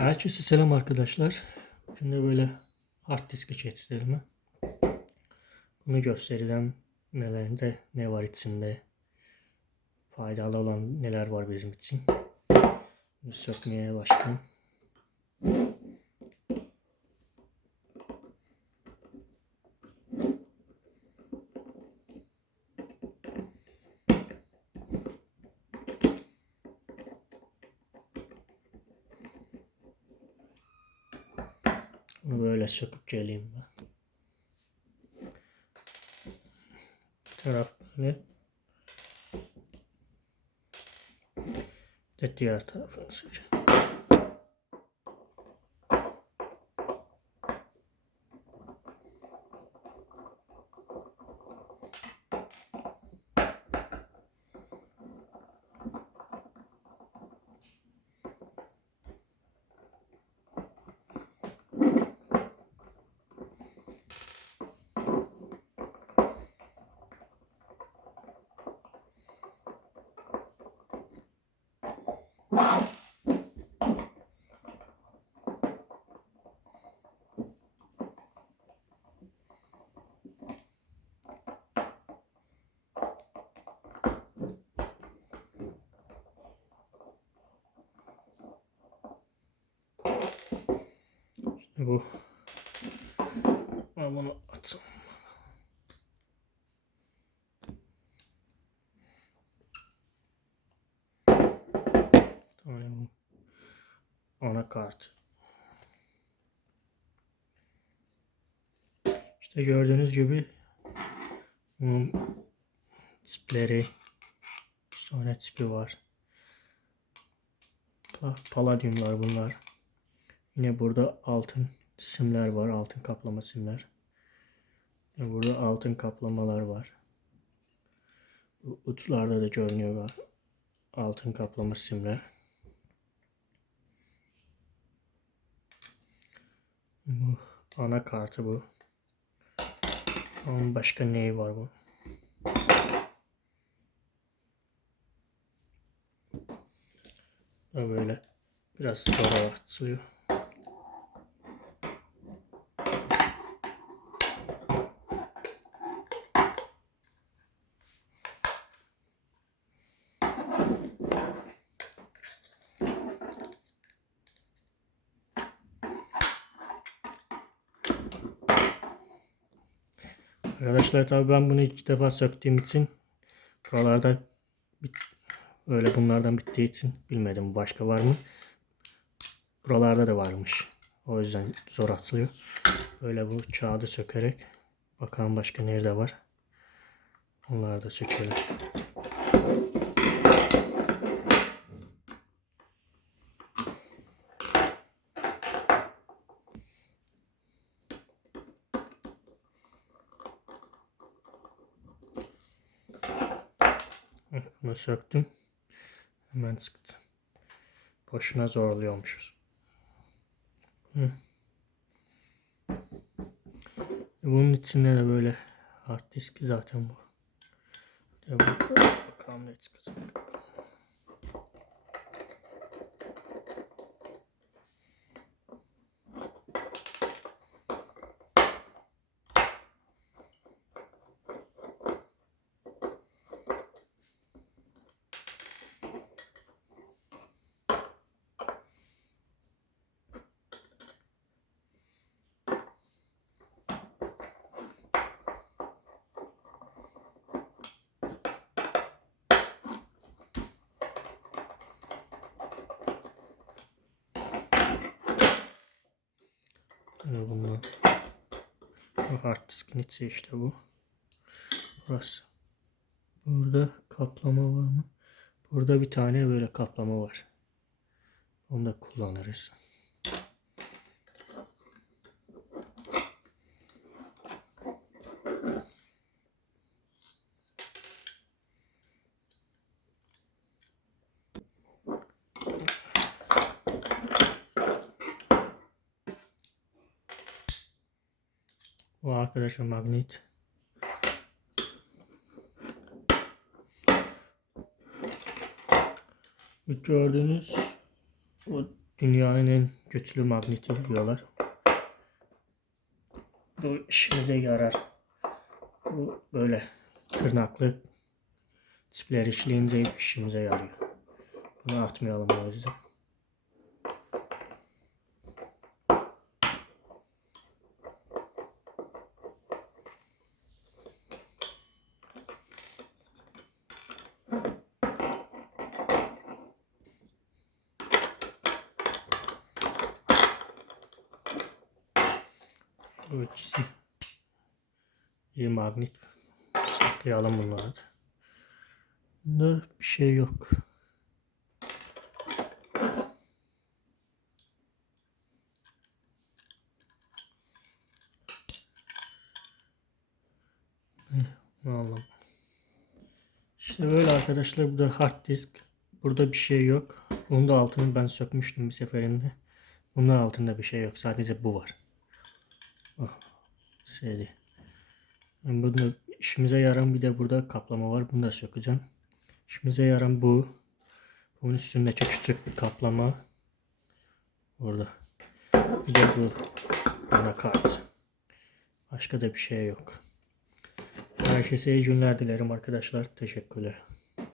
Herkese selam arkadaşlar. Şimdi böyle hard disk geçitlerimi bunu göstereceğim. Nelerinde ne var içinde. Faydalı olan neler var bizim için. Sökmeye başlayayım. Bunu böyle söküp geleyim ben. Bir taraf böyle. Bir de diğer tarafını sökeceğim. Bu. Ben bunu Anakart. İşte gördüğünüz gibi bunun tipleri sonra tipi var. Pa- Palladiumlar bunlar. Yine burada altın simler var. Altın kaplama simler. Burada altın kaplamalar var. Bu uçlarda da görünüyor var. Altın kaplama simler. Bu ana kartı bu. Onun başka neyi var bu? Böyle biraz zor açılıyor. Arkadaşlar tabii ben bunu ilk defa söktüğüm için buralarda öyle bunlardan bittiği için bilmedim başka var mı. Buralarda da varmış. O yüzden zor atılıyor. Böyle bu kağıdı sökerek bakalım başka nerede var. Onları da sökelim. Bunu söktüm. Hemen sıktı. Boşuna zorluyormuşuz. Hı. Bunun içinde de böyle hard diski zaten bu- Bakalım ne çıkacak. Bundan. Bu hard diskin içi işte bu. Burası. Burada kaplama var mı? Burada bir tane böyle kaplama var. Onu da kullanırız. Bu arkadaşlar magnet. Bu gördüğünüz o dünyanın en güçlü magneti diyorlar. Bu işinize yarar. Bu böyle tırnaklı tipler işleyince işimize yarıyor. Bunu atmayalım o yüzden. İkisi iyi magnet. Saklayalım bunları. da. Bunda bir şey yok. Vallahi. İşte böyle arkadaşlar bu da hard disk. Burada bir şey yok. Bunun da altını ben sökmüştüm bir seferinde. Bunun altında bir şey yok. Sadece bu var. CD. Yani bunu işimize yaran bir de burada kaplama var. Bunu da sökeceğim. İşimize yaran bu. Bunun üstündeki küçük bir kaplama. Orada. Bir de bu anakart. Başka da bir şey yok. Herkese iyi günler dilerim arkadaşlar. Teşekkürler.